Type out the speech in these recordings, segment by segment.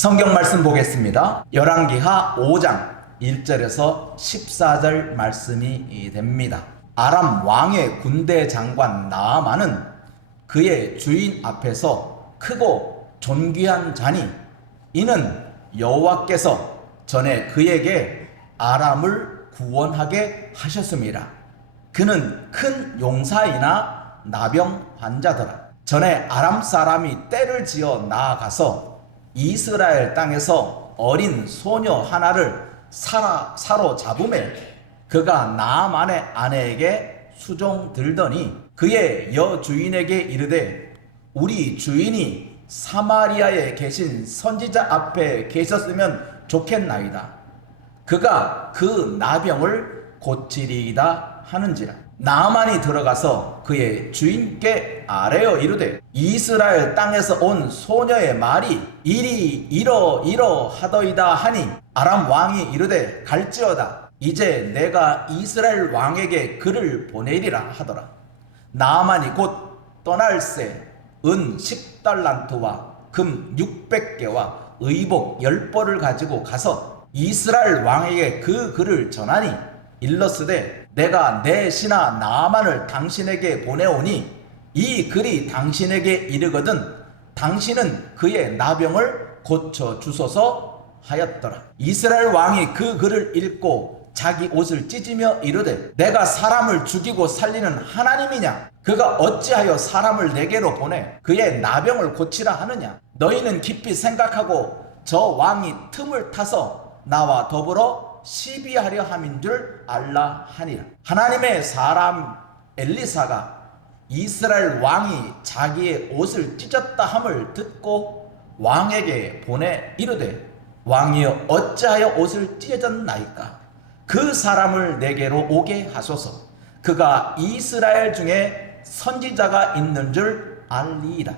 성경 말씀 보겠습니다. 열왕기하 5장 1절에서 14절 말씀이 됩니다. 아람 왕의 군대 장관 나아만은 그의 주인 앞에서 크고 존귀한 자니 이는 여호와께서 전에 그에게 아람을 구원하게 하셨습니다. 그는 큰 용사이나 나병 환자더라. 전에 아람 사람이 때를 지어 나아가서 이스라엘 땅에서 어린 소녀 하나를 사라, 사로잡음에 그가 나만의 아내에게 수종 들더니 그의 여주인에게 이르되 우리 주인이 사마리아에 계신 선지자 앞에 계셨으면 좋겠나이다. 그가 그 나병을 고치리이다 하는지라. 나만이 들어가서 그의 주인께 아뢰어 이르되 이스라엘 땅에서 온 소녀의 말이 이리 이러 이러 하더이다 하니 아람 왕이 이르되 갈지어다. 이제 내가 이스라엘 왕에게 그를 보내리라 하더라. 나만이 곧 떠날 새 은 10달란트와 금 600개와 의복 10벌을 가지고 가서 이스라엘 왕에게 그 글을 전하니 일러스되 내가 내 신하 나만을 당신에게 보내오니 이 글이 당신에게 이르거든 당신은 그의 나병을 고쳐 주소서 하였더라. 이스라엘 왕이 그 글을 읽고 자기 옷을 찢으며 이르되 내가 사람을 죽이고 살리는 하나님이냐? 그가 어찌하여 사람을 내게로 보내 그의 나병을 고치라 하느냐? 너희는 깊이 생각하고 저 왕이 틈을 타서 나와 더불어 시비하려 함인 줄 알라 하니라. 하나님의 사람 엘리사가 이스라엘 왕이 자기의 옷을 찢었다 함을 듣고 왕에게 보내 이르되 왕이여 어찌하여 옷을 찢어졌나이까? 그 사람을 내게로 오게 하소서. 그가 이스라엘 중에 선지자가 있는 줄 알리이다.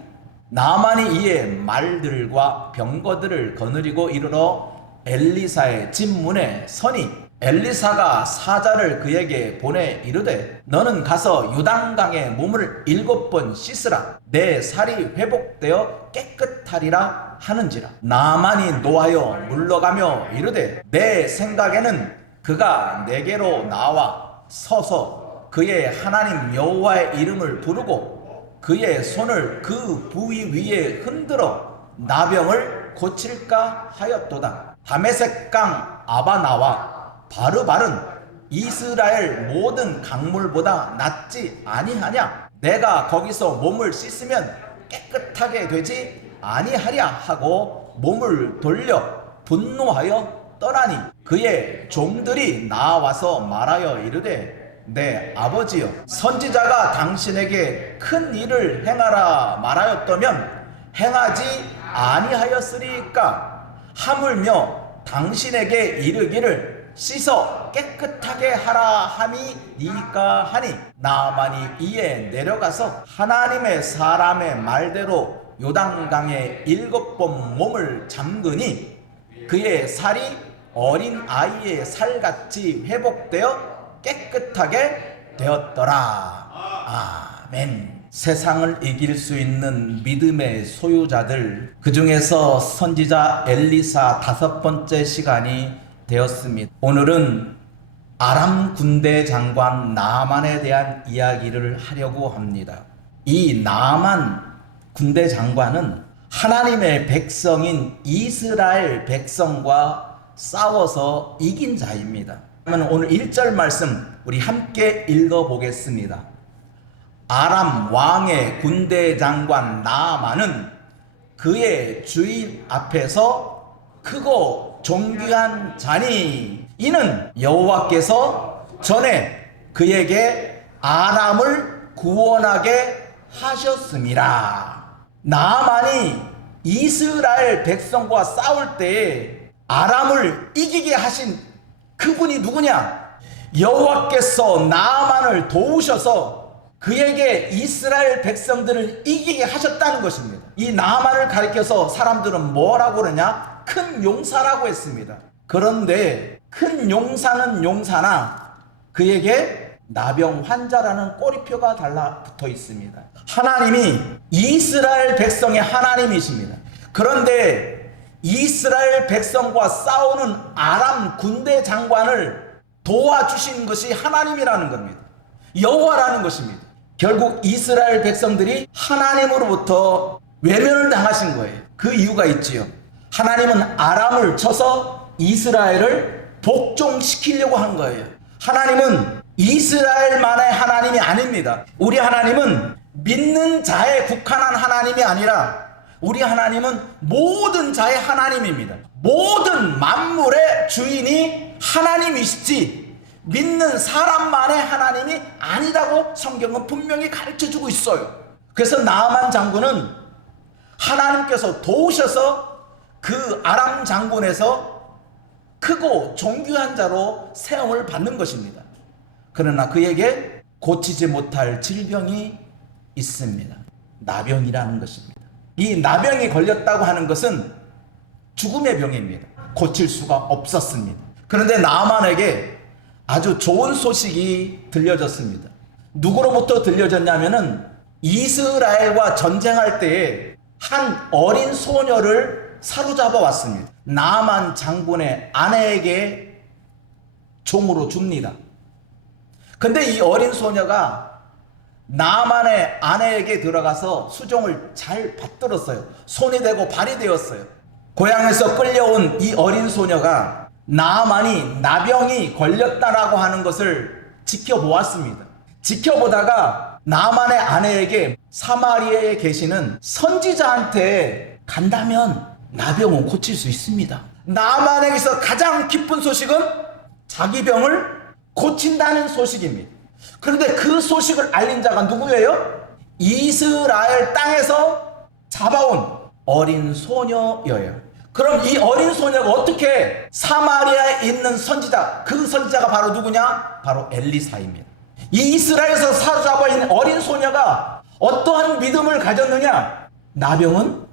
나만이 이에 말들과 병거들을 거느리고 이르러 엘리사의 집문에 서니 엘리사가 사자를 그에게 보내 이르되 너는 가서 유당강에 몸을 일곱 번 씻으라. 내 살이 회복되어 깨끗하리라 하는지라. 나만이 노하여 물러가며 이르되 내 생각에는 그가 내게로 나와 서서 그의 하나님 여호와의 이름을 부르고 그의 손을 그 부위 위에 흔들어 나병을 고칠까 하였도다 다메섹강 아바나와 바르바른 이스라엘 모든 강물보다 낫지 아니하냐? 내가 거기서 몸을 씻으면 깨끗하게 되지 아니하랴 하고 몸을 돌려 분노하여 떠나니 그의 종들이 나와서 말하여 이르되 내 아버지여 선지자가 당신에게 큰 일을 행하라 말하였다면 행하지 아니하였으리까 하물며 당신에게 이르기를 씻어 깨끗하게 하라 함이 니까 하니 나만이 이에 내려가서 하나님의 사람의 말대로 요단강에 일곱 번 몸을 잠그니 그의 살이 어린 아이의 살같이 회복되어 깨끗하게 되었더라. 아 멘. 세상을 이길 수 있는 믿음의 소유자들, 그 중에서 선지자 엘리사 다섯 번째 시간이 되었습니다. 오늘은 아람 군대 장관 나만에 대한 이야기를 하려고 합니다. 이 나만 군대 장관은 하나님의 백성인 이스라엘 백성과 싸워서 이긴 자입니다. 그러면 오늘 1절 말씀 우리 함께 읽어 보겠습니다. 아람 왕의 군대 장관 나아만은 그의 주인 앞에서 크고 존귀한 자니 이는 여호와께서 전에 그에게 아람을 구원하게 하셨습니다. 나아만이 이스라엘 백성과 싸울 때 아람을 이기게 하신 그분이 누구냐? 여호와께서 나아만을 도우셔서 그에게 이스라엘 백성들을 이기게 하셨다는 것입니다. 이 나만을 가리켜서 사람들은 뭐라고 그러냐? 큰 용사라고 했습니다. 그런데 큰 용사는 용사나 그에게 나병 환자라는 꼬리표가 달라붙어 있습니다. 하나님이 이스라엘 백성의 하나님이십니다. 그런데 이스라엘 백성과 싸우는 아람 군대 장관을 도와주신 것이 하나님이라는 겁니다. 여호와라는 것입니다. 결국 이스라엘 백성들이 하나님으로부터 외면을 당하신 거예요. 그 이유가 있지요. 하나님은 아람을 쳐서 이스라엘을 복종시키려고 한 거예요. 하나님은 이스라엘만의 하나님이 아닙니다. 우리 하나님은 믿는 자에 국한한 하나님이 아니라 우리 하나님은 모든 자의 하나님입니다. 모든 만물의 주인이 하나님이시지 믿는 사람만의 하나님이 아니라고 성경은 분명히 가르쳐 주고 있어요. 그래서 나만 장군은 하나님께서 도우셔서 그 아람 장군에서 크고 존귀한 자로 세움을 받는 것입니다. 그러나 그에게 고치지 못할 질병이 있습니다. 나병이라는 것입니다. 이 나병이 걸렸다고 하는 것은 죽음의 병입니다. 고칠 수가 없었습니다. 그런데 나만에게 아주 좋은 소식이 들려졌습니다. 누구로부터 들려졌냐면은 이스라엘과 전쟁할 때에 한 어린 소녀를 사로잡아 왔습니다. 나만 장군의 아내에게 종으로 줍니다. 근데 이 어린 소녀가 나만의 아내에게 들어가서 수종을 잘 받들었어요. 손이 되고 발이 되었어요. 고향에서 끌려온 이 어린 소녀가 나만이 나병이 걸렸다라고 하는 것을 지켜보았습니다. 지켜보다가 나만의 아내에게 사마리아에 계시는 선지자한테 간다면 나병은 고칠 수 있습니다. 나만에게서 가장 기쁜 소식은 자기 병을 고친다는 소식입니다. 그런데 그 소식을 알린 자가 누구예요? 이스라엘 땅에서 잡아온 어린 소녀여요. 그럼 이 어린 소녀가 어떻게 사마리아에 있는 선지자, 그 선지자가 바로 누구냐? 바로 엘리사입니다. 이 이스라엘에서 사로잡아 있는 어린 소녀가 어떠한 믿음을 가졌느냐? 나병은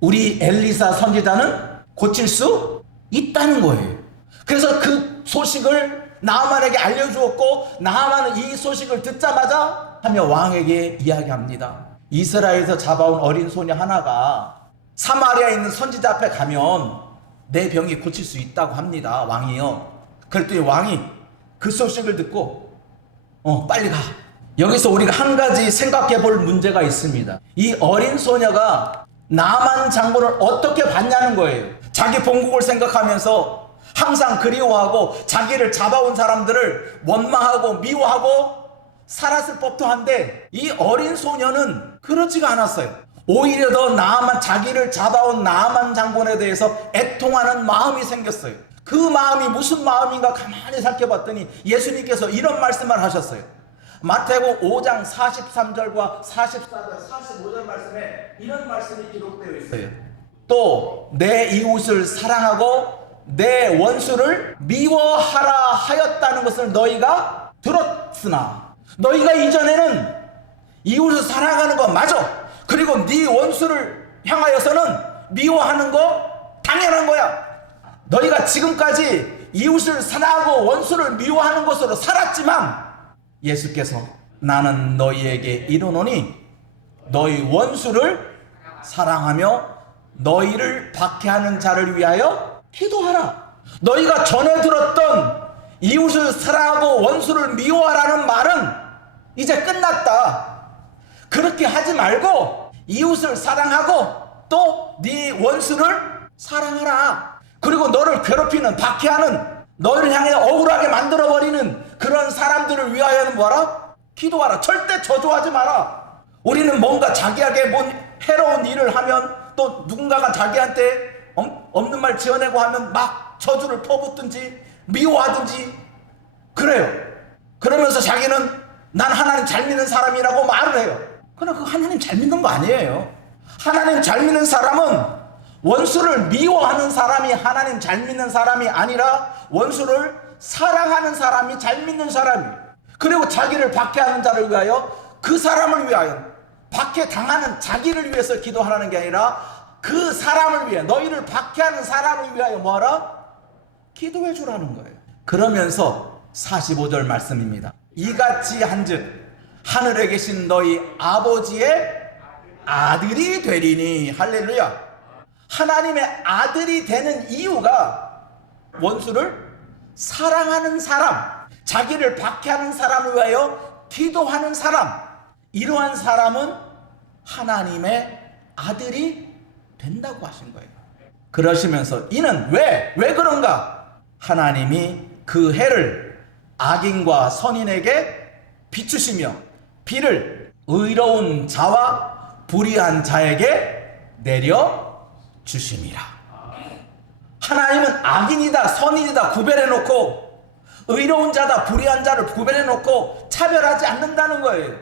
우리 엘리사 선지자는 고칠 수 있다는 거예요. 그래서 그 소식을 나만에게 알려주었고 나만은 이 소식을 듣자마자 하며 왕에게 이야기합니다. 이스라엘에서 잡아온 어린 소녀 하나가 사마리아에 있는 선지자 앞에 가면 내 병이 고칠 수 있다고 합니다. 왕이요. 그랬더니 왕이 그 소식을 듣고 어 빨리 가. 여기서 우리가 한 가지 생각해 볼 문제가 있습니다. 이 어린 소녀가 나만 장군을 어떻게 봤냐는 거예요. 자기 본국을 생각하면서 항상 그리워하고 자기를 잡아온 사람들을 원망하고 미워하고 살았을 법도 한데 이 어린 소녀는 그렇지가 않았어요. 오히려 더 나만 자기를 잡아온 나만 장군에 대해서 애통하는 마음이 생겼어요. 그 마음이 무슨 마음인가 가만히 살펴봤더니 예수님께서 이런 말씀을 하셨어요. 마태복 5장 43절과 44절, 45절 말씀에 이런 말씀이 기록되어 있어요. 또 내 이웃을 사랑하고 내 원수를 미워하라 하였다는 것을 너희가 들었으나 너희가 이전에는 이웃을 사랑하는 거 맞아. 그리고 네 원수를 향하여서는 미워하는 거 당연한 거야. 너희가 지금까지 이웃을 사랑하고 원수를 미워하는 것으로 살았지만 예수께서 나는 너희에게 이르노니 너희 원수를 사랑하며 너희를 박해하는 자를 위하여 기도하라. 너희가 전에 들었던 이웃을 사랑하고 원수를 미워하라는 말은 이제 끝났다. 그렇게 하지 말고 이웃을 사랑하고 또 네 원수를 사랑하라. 그리고 너를 괴롭히는 박해하는 너를 향해 억울하게 만들어 버리는 그런 사람들을 위하여는 뭐하라? 기도하라. 절대 저주하지 마라. 우리는 뭔가 자기에게 뭔 해로운 일을 하면 또 누군가가 자기한테 엄- 없는 말 지어내고 하면 막 저주를 퍼붓든지 미워하든지 그래요. 그러면서 자기는 난 하나님 잘 믿는 사람이라고 말을 해요. 그러나 그 하나님 잘 믿는 거 아니에요. 하나님 잘 믿는 사람은 원수를 미워하는 사람이 하나님 잘 믿는 사람이 아니라 원수를 사랑하는 사람이 잘 믿는 사람이에요. 그리고 자기를 박해하는 자를 위하여 그 사람을 위하여 박해 당하는 자기를 위해서 기도하라는 게 아니라 그 사람을 위해 너희를 박해하는 사람을 위하여 뭐하라? 기도해 주라는 거예요. 그러면서 45절 말씀입니다. 이같이 한즉 하늘에 계신 너희 아버지의 아들이 되리니 할렐루야. 하나님의 아들이 되는 이유가 원수를 사랑하는 사람, 자기를 박해하는 사람을 위하여 기도하는 사람, 이러한 사람은 하나님의 아들이 된다고 하신 거예요. 그러시면서 이는 왜, 왜 그런가? 하나님이 그 해를 악인과 선인에게 비추시며 비를 의로운 자와 불의한 자에게 내려 주심이라. 하나님은 악인이다, 선인이다 구별해 놓고 의로운 자다, 불의한 자를 구별해 놓고 차별하지 않는다는 거예요.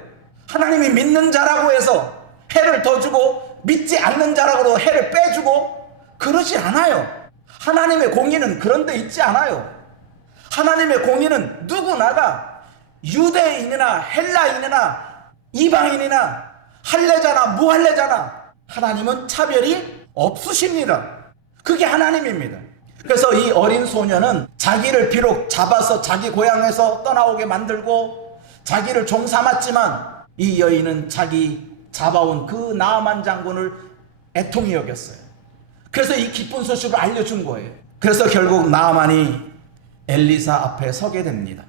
하나님이 믿는 자라고 해서 해를 더 주고 믿지 않는 자라고 해를 빼주고 그러지 않아요. 하나님의 공의는 그런 데 있지 않아요. 하나님의 공의는 누구나가 유대인이나 헬라인이나 이방인이나 할례자나 무할례자나 하나님은 차별이 없으십니다. 그게 하나님입니다. 그래서 이 어린 소녀는 자기를 비록 잡아서 자기 고향에서 떠나오게 만들고 자기를 종 삼았지만 이 여인은 자기 잡아온 그 나아만 장군을 애통히 여겼어요. 그래서 이 기쁜 소식을 알려준 거예요. 그래서 결국 나아만이 엘리사 앞에 서게 됩니다.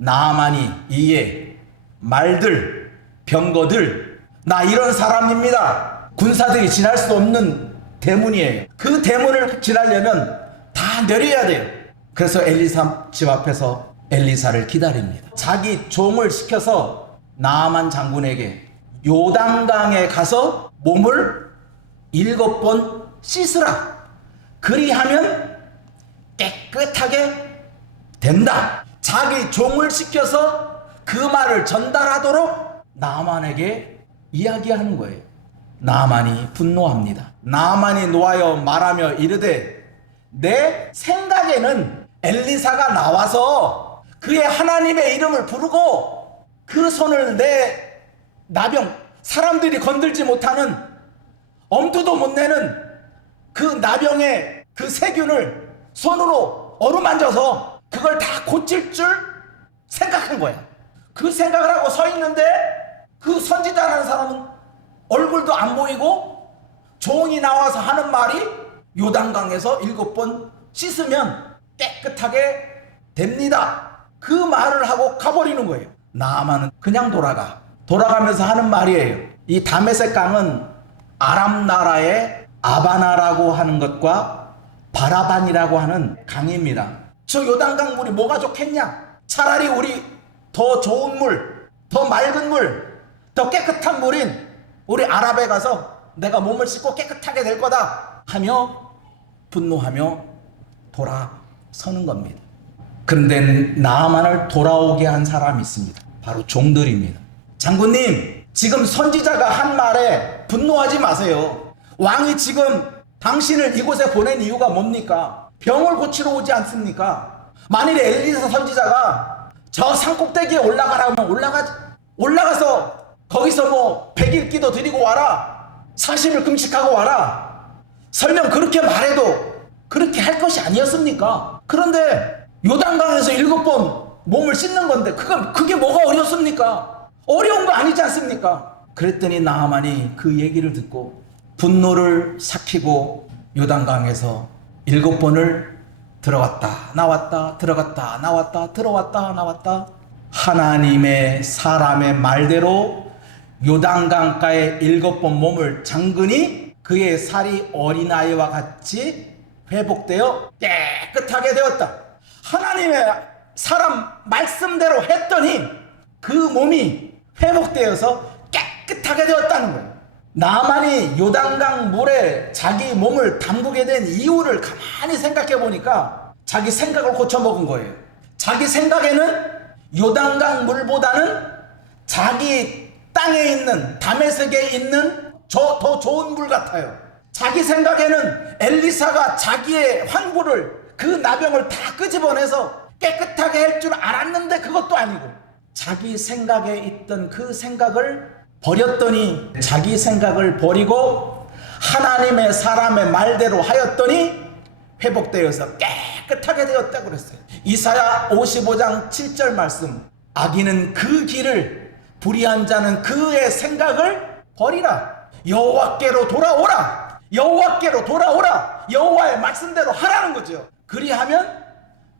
나아만이 이에 말들, 병거들, 나 이런 사람입니다. 군사들이 지날 수 없는 대문이에요. 그 대문을 지나려면 다 내려야 돼요. 그래서 엘리사 집 앞에서 엘리사를 기다립니다. 자기 종을 시켜서 나아만 장군에게 요단강에 가서 몸을 일곱 번 씻으라. 그리하면 깨끗하게 된다. 자기 종을 시켜서 그 말을 전달하도록 나만에게 이야기하는 거예요. 나만이 분노합니다. 나만이 노하여 말하며 이르되 내 생각에는 엘리사가 나와서 그의 하나님의 이름을 부르고 그 손을 내 나병 사람들이 건들지 못하는 엄두도 못 내는 그 나병의 그 세균을 손으로 어루만져서 그걸 다 고칠 줄 생각한 거야. 그 생각을 하고 서 있는데 그 선지자라는 사람은 얼굴도 안 보이고 종이 나와서 하는 말이 요단강에서 일곱 번 씻으면 깨끗하게 됩니다. 그 말을 하고 가버리는 거예요. 나만은 그냥 돌아가. 돌아가면서 하는 말이에요. 이 다메섹 강은 아람 나라의 아바나라고 하는 것과 바라반이라고 하는 강입니다. 저 요단강 물이 뭐가 좋겠냐? 차라리 우리 더 좋은 물, 더 맑은 물, 더 깨끗한 물인 우리 아랍에 가서 내가 몸을 씻고 깨끗하게 될 거다 하며 분노하며 돌아서는 겁니다. 그런데 나만을 돌아오게 한 사람이 있습니다. 바로 종들입니다. 장군님, 지금 선지자가 한 말에 분노하지 마세요. 왕이 지금 당신을 이곳에 보낸 이유가 뭡니까? 병을 고치러 오지 않습니까? 만일에 엘리사 선지자가 저 산꼭대기에 올라가라 면 올라가 올라가서 거기서 뭐 백일 기도 드리고 와라. 40일 금식하고 와라. 설령 그렇게 말해도 그렇게 할 것이 아니었습니까? 그런데 요단강에서 일곱 번 몸을 씻는 건데 그건 그게 뭐가 어렵습니까? 어려운 거 아니지 않습니까? 그랬더니 나하만이 그 얘기를 듣고 분노를 삭히고 요단강에서 일곱 번을 들어갔다 나왔다 들어갔다 나왔다 들어왔다 나왔다 하나님의 사람의 말대로 요단강가에 일곱 번 몸을 잠그니 그의 살이 어린아이와 같이 회복되어 깨끗하게 되었다. 하나님의 사람 말씀대로 했더니 그 몸이 회복되어서 깨끗하게 되었다는 거예요. 나만이 요단강 물에 자기 몸을 담그게 된 이유를 가만히 생각해 보니까 자기 생각을 고쳐먹은 거예요. 자기 생각에는 요단강 물보다는 자기 땅에 있는 담에색에 있는 저 더 좋은 물 같아요. 자기 생각에는 엘리사가 자기의 환구를 그 나병을 다 끄집어내서 깨끗하게 할 줄 알았는데 그것도 아니고 자기 생각에 있던 그 생각을 버렸더니 자기 생각을 버리고 하나님의 사람의 말대로 하였더니 회복되어서 깨끗하게 되었다고 그랬어요. 이사야 55장 7절 말씀. 악인은 그 길을 불의한 자는 그의 생각을 버리라. 여호와께로 돌아오라. 여호와께로 돌아오라. 여호와의 말씀대로 하라는 거죠. 그리하면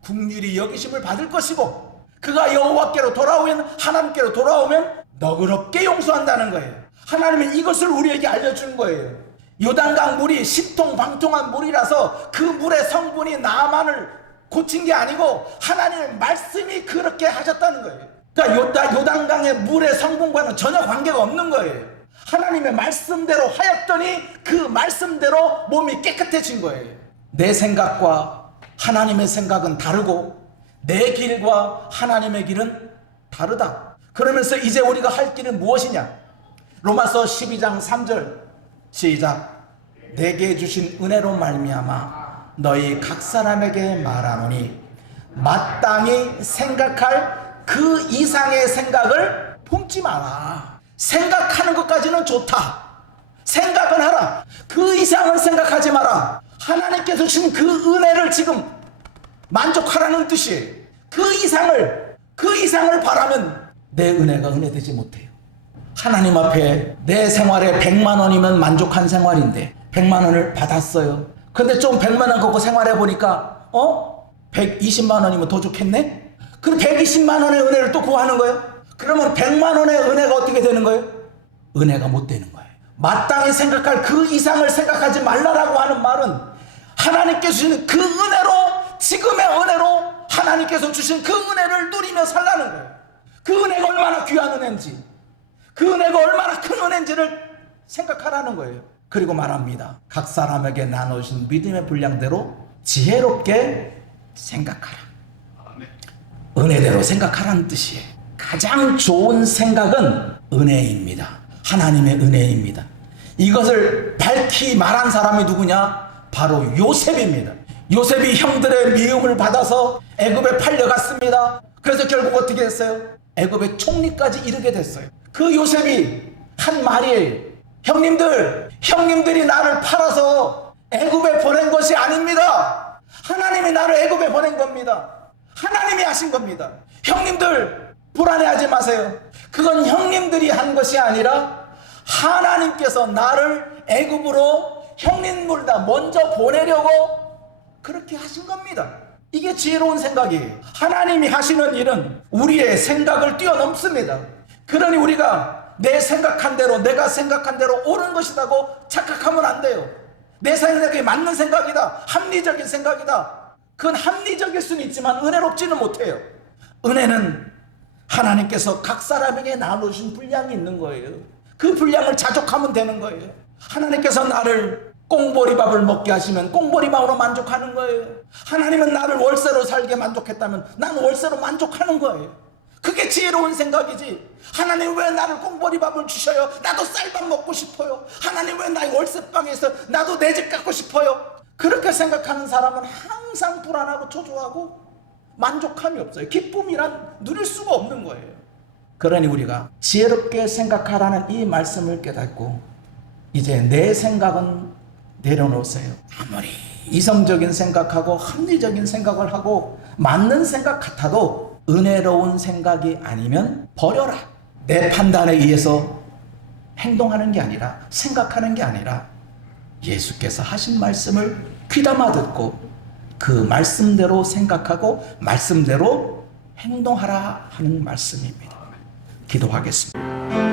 국률이 여기심을 받을 것이고 그가 여호와께로 돌아오면 하나님께로 돌아오면 너그럽게 용서한다는 거예요. 하나님은 이것을 우리에게 알려준 거예요. 요단강 물이 신통방통한 물이라서 그 물의 성분이 나만을 고친 게 아니고 하나님의 말씀이 그렇게 하셨다는 거예요. 그러니까 요단, 요단강의 물의 성분과는 전혀 관계가 없는 거예요. 하나님의 말씀대로 하였더니 그 말씀대로 몸이 깨끗해진 거예요. 내 생각과 하나님의 생각은 다르고 내 길과 하나님의 길은 다르다. 그러면서 이제 우리가 할 길은 무엇이냐? 로마서 12장 3절 시작. 내게 주신 은혜로 말미암아 너희 각 사람에게 말하노니 마땅히 생각할 그 이상의 생각을 품지 마라. 생각하는 것까지는 좋다. 생각은 하라. 그 이상은 생각하지 마라. 하나님께서 주신 그 은혜를 지금 만족하라는 뜻이에요. 그 이상을, 그 이상을 바라면 내 은혜가 은혜 되지 못해요. 하나님 앞에 내 생활에 100만 원이면 만족한 생활인데 100만 원을 받았어요. 근데 좀 100만 원 갖고 생활해 보니까 어? 120만 원이면 더 좋겠네? 그럼 120만 원의 은혜를 또 구하는 거예요? 그러면 100만 원의 은혜가 어떻게 되는 거예요? 은혜가 못 되는 거예요. 마땅히 생각할 그 이상을 생각하지 말라라고 하는 말은 하나님께서 주신 그 은혜로 지금의 은혜로 하나님께서 주신 그 은혜를 누리며 살라는 거예요. 그 은혜가 얼마나 귀한 은혜인지 그 은혜가 얼마나 큰 은혜인지를 생각하라는 거예요. 그리고 말합니다. 각 사람에게 나누신 믿음의 분량대로 지혜롭게 생각하라. 은혜대로 생각하라는 뜻이에요. 가장 좋은 생각은 은혜입니다. 하나님의 은혜입니다. 이것을 밝히 말한 사람이 누구냐? 바로 요셉입니다. 요셉이 형들의 미움을 받아서 애굽에 팔려갔습니다. 그래서 결국 어떻게 됐어요? 애굽의 총리까지 이르게 됐어요. 그 요셉이 한 말이에요. 형님들, 형님들이 나를 팔아서 애굽에 보낸 것이 아닙니다. 하나님이 나를 애굽에 보낸 겁니다. 하나님이 하신 겁니다. 형님들 불안해하지 마세요. 그건 형님들이 한 것이 아니라 하나님께서 나를 애굽으로 형님보다 먼저 보내려고 그렇게 하신 겁니다. 이게 지혜로운 생각이에요. 하나님이 하시는 일은 우리의 생각을 뛰어넘습니다. 그러니 우리가 내 생각한 대로 내가 생각한 대로 옳은 것이라고 착각하면 안 돼요. 내 생각이 맞는 생각이다. 합리적인 생각이다. 그건 합리적일 수는 있지만 은혜롭지는 못해요. 은혜는 하나님께서 각 사람에게 나누신 분량이 있는 거예요. 그 분량을 자족하면 되는 거예요. 하나님께서 나를 꽁보리밥을 먹게 하시면 꽁보리밥으로 만족하는 거예요. 하나님은 나를 월세로 살게 만족했다면 나는 월세로 만족하는 거예요. 그게 지혜로운 생각이지. 하나님 왜 나를 꽁보리밥을 주셔요? 나도 쌀밥 먹고 싶어요. 하나님 왜 나의 월세방에서 나도 내 집 갖고 싶어요? 그렇게 생각하는 사람은 항상 불안하고 초조하고 만족함이 없어요. 기쁨이란 누릴 수가 없는 거예요. 그러니 우리가 지혜롭게 생각하라는 이 말씀을 깨닫고 이제 내 생각은 내려놓으세요. 아무리 이성적인 생각하고 합리적인 생각을 하고 맞는 생각 같아도 은혜로운 생각이 아니면 버려라. 내 판단에 의해서 행동하는 게 아니라 생각하는 게 아니라 예수께서 하신 말씀을 귀담아 듣고 그 말씀대로 생각하고 말씀대로 행동하라 하는 말씀입니다. 기도하겠습니다.